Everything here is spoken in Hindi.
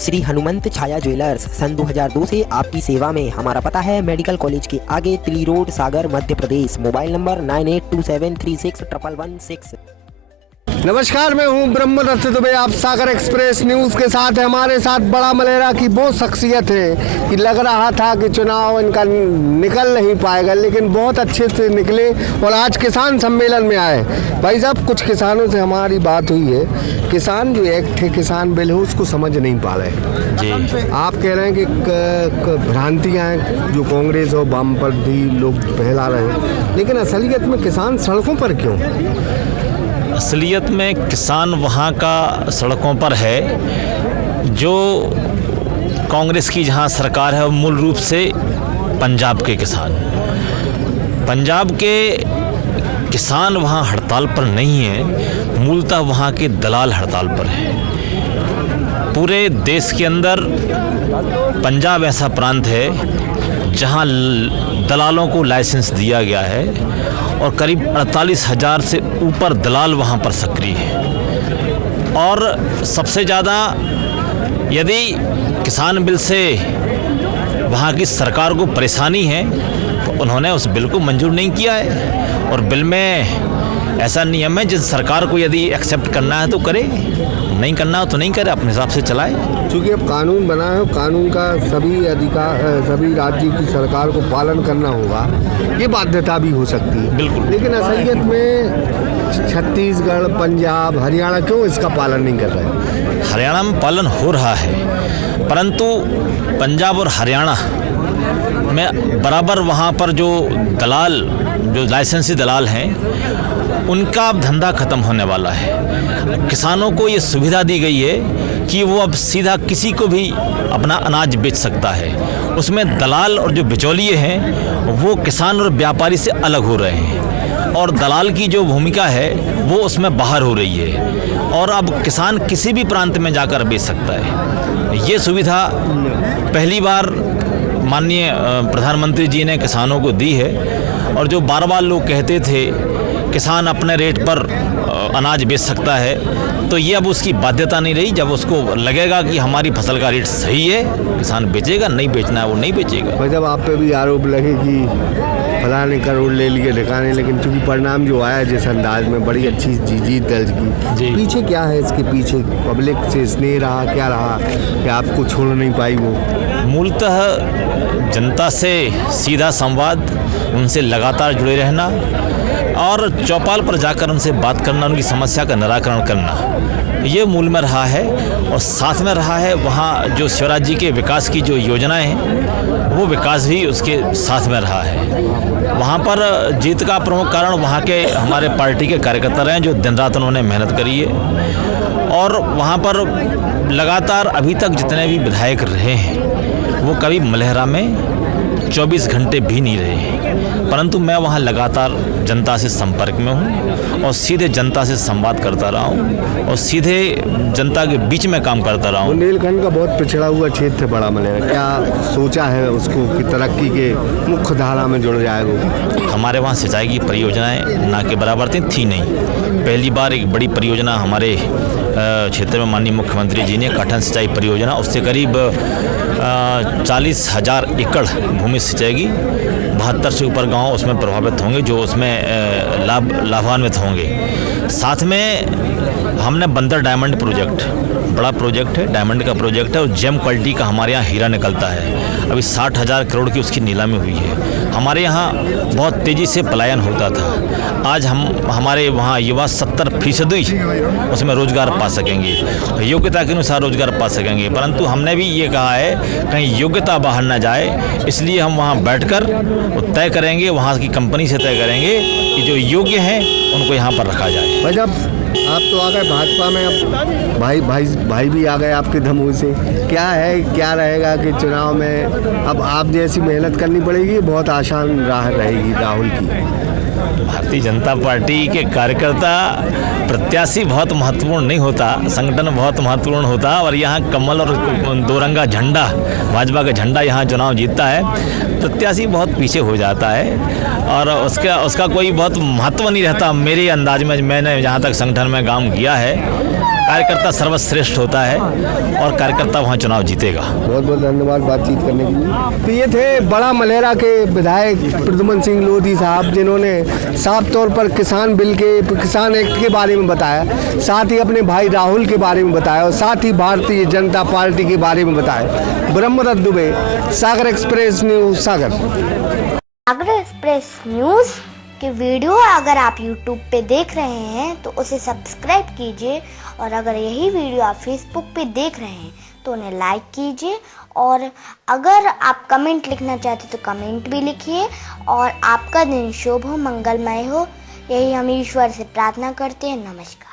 श्री हनुमंत छाया ज्वेलर्स सन 2002 से आपकी सेवा में। हमारा पता है मेडिकल कॉलेज के आगे, Tili road, Sagar, Madhya Pradesh. Mobile number 9827361116। नमस्कार, मैं हूं ब्रह्मदत्त दुबे। आप सागर एक्सप्रेस न्यूज़ के साथ हैं। हमारे साथ बड़ा मलेरा की वो शख्सियत है कि लग रहा था कि चुनाव इनका निकल नहीं पाएगा, लेकिन बहुत अच्छे से निकले और आज किसान सम्मेलन में आए। भाई साहब, कुछ किसानों से हमारी बात हुई है। किसान जो एक्ट है, किसान बिल है, उसको समझ नहीं पा रहे जी। आप कह रहे हैं कि भ्रांतियाँ हैं जो कांग्रेस और वामपंथी लोग फैला रहे हैं, लेकिन असलियत में किसान सड़कों पर क्यों? असलियत में किसान वहाँ का सड़कों पर है जो कांग्रेस की जहाँ सरकार है, वो मूल रूप से पंजाब के किसान। पंजाब के किसान वहाँ हड़ताल पर नहीं है, मूलतः वहाँ के दलाल हड़ताल पर हैं। पूरे देश के अंदर पंजाब ऐसा प्रांत है जहाँ दलालों को लाइसेंस दिया गया है और करीब 48,000 से ऊपर दलाल वहाँ पर सक्रिय हैं। और सबसे ज़्यादा यदि किसान बिल से वहाँ की सरकार को परेशानी है तो उन्होंने उस बिल को मंजूर नहीं किया है। और बिल में ऐसा नियम है, जिस सरकार को यदि एक्सेप्ट करना है तो करे, नहीं करना हो तो नहीं करे, अपने हिसाब से चलाए। क्योंकि अब कानून बना है, कानून का सभी राज्य की सरकार को पालन करना होगा, ये बाध्यता भी हो सकती है। बिल्कुल। लेकिन असलियत में छत्तीसगढ़, पंजाब, हरियाणा क्यों इसका पालन नहीं कर रहे? हरियाणा में पालन हो रहा है, परंतु पंजाब और हरियाणा में बराबर वहाँ पर जो दलाल, जो लाइसेंसी दलाल हैं, उनका अब धंधा खत्म होने वाला है। किसानों को ये सुविधा दी गई है कि वो अब सीधा किसी को भी अपना अनाज बेच सकता है। उसमें दलाल और जो बिचौलिए हैं वो किसान और व्यापारी से अलग हो रहे हैं, और दलाल की जो भूमिका है वो उसमें बाहर हो रही है, और अब किसान किसी भी प्रांत में जाकर बेच सकता है। ये सुविधा पहली बार माननीय प्रधानमंत्री जी ने किसानों को दी है। और जो बार बार लोग कहते थे किसान अपने रेट पर अनाज बेच सकता है, तो ये अब उसकी बाध्यता नहीं रही। जब उसको लगेगा कि हमारी फसल का रेट सही है, किसान बेचेगा, नहीं बेचना है वो नहीं बेचेगा। भाई, जब आप पे भी आरोप लगे कि फलाने करोड़ ले लिए ठिकाने, लेकिन चूंकि परिणाम जो आया जिस अंदाज में, बड़ी अच्छी जीत दर्ज की, पीछे क्या है? इसके पीछे पब्लिक से स्नेह रहा, क्या रहा कि आपको छोड़ नहीं पाई वो? मूलतः जनता से सीधा संवाद, उनसे लगातार जुड़े रहना और चौपाल पर जाकर उनसे बात करना, उनकी समस्या का निराकरण करना, ये मूल में रहा है। और साथ में रहा है वहाँ जो शिवराज जी के विकास की जो योजनाएं हैं, वो विकास भी उसके साथ में रहा है। वहाँ पर जीत का प्रमुख कारण वहाँ के हमारे पार्टी के कार्यकर्ता रहे हैं, जो दिन रात उन्होंने मेहनत करी है। और वहाँ पर लगातार अभी तक जितने भी विधायक रहे हैं वो कभी मलेहरा में 24 घंटे भी नहीं रहे हैं, परंतु मैं वहाँ लगातार जनता से संपर्क में हूँ और सीधे जनता से संवाद करता रहा हूँ और सीधे जनता के बीच में काम करता रहा हूँ। बुंदेलखंड का बहुत पिछड़ा हुआ क्षेत्र है बड़ा मलेरा, क्या सोचा है उसको कि तरक्की के मुख्य धारा में जुड़ जाएगा? हमारे वहाँ सिंचाई की परियोजनाएं ना के बराबर थी नहीं। पहली बार एक बड़ी परियोजना हमारे क्षेत्र में माननीय मुख्यमंत्री जी ने काठन सिंचाई परियोजना, उससे करीब 40,000 एकड़ भूमि सिंचाएगी। 72 से ऊपर गांव उसमें प्रभावित होंगे, जो उसमें लाभान्वित होंगे। साथ में हमने बंदर डायमंड प्रोजेक्ट, बड़ा प्रोजेक्ट है, डायमंड का प्रोजेक्ट है और जेम क्वालिटी का हमारे यहाँ हीरा निकलता है। अभी 60,000 करोड़ की उसकी नीलामी हुई है। हमारे यहाँ बहुत तेज़ी से पलायन होता था, आज हमारे वहाँ युवा 70% उसमें रोजगार पा सकेंगे, योग्यता के अनुसार रोजगार पा सकेंगे। परंतु हमने भी ये कहा है कहीं योग्यता बाहर ना जाए, इसलिए हम वहाँ बैठकर तय करेंगे, वहाँ की कंपनी से तय करेंगे कि जो योग्य हैं उनको यहाँ पर रखा जाए। भाई साहब, आप तो आ गए भाजपा में, अब भाई भी आ गए आपके दमोह से। क्या है, क्या रहेगा कि चुनाव में अब आप जैसी मेहनत करनी पड़ेगी, बहुत आसान राह रहेगी राहुल की? भारतीय जनता पार्टी के कार्यकर्ता प्रत्याशी बहुत महत्वपूर्ण नहीं होता, संगठन बहुत महत्वपूर्ण होता। और यहाँ कमल और दोरंगा झंडा, भाजपा का झंडा यहाँ चुनाव जीतता है, प्रत्याशी बहुत पीछे हो जाता है और उसका कोई बहुत महत्व नहीं रहता। मेरे अंदाज में, मैंने जहाँ तक संगठन में काम किया है, कार्यकर्ता सर्वश्रेष्ठ होता है और कार्यकर्ता वहाँ चुनाव जीतेगा। बहुत बहुत धन्यवाद बातचीत करने के लिए। तो ये थे बड़ा मलेरा के विधायक प्रद्युमन सिंह लोधी साहब, जिन्होंने साफ तौर पर किसान बिल के, किसान एक्ट के बारे में बताया, साथ ही अपने भाई राहुल के बारे में बताया और साथ ही भारतीय जनता पार्टी के बारे में बताया। ब्रह्मदत्त दुबे, सागर एक्सप्रेस न्यूज़, सागर। सागर एक्सप्रेस न्यूज़ की वीडियो अगर आप YouTube पे देख रहे हैं तो उसे सब्सक्राइब कीजिए, और अगर यही वीडियो आप Facebook पे देख रहे हैं तो उन्हें लाइक कीजिए, और अगर आप कमेंट लिखना चाहते तो कमेंट भी लिखिए। और आपका दिन शुभ हो, मंगलमय हो, यही हम ईश्वर से प्रार्थना करते हैं। नमस्कार।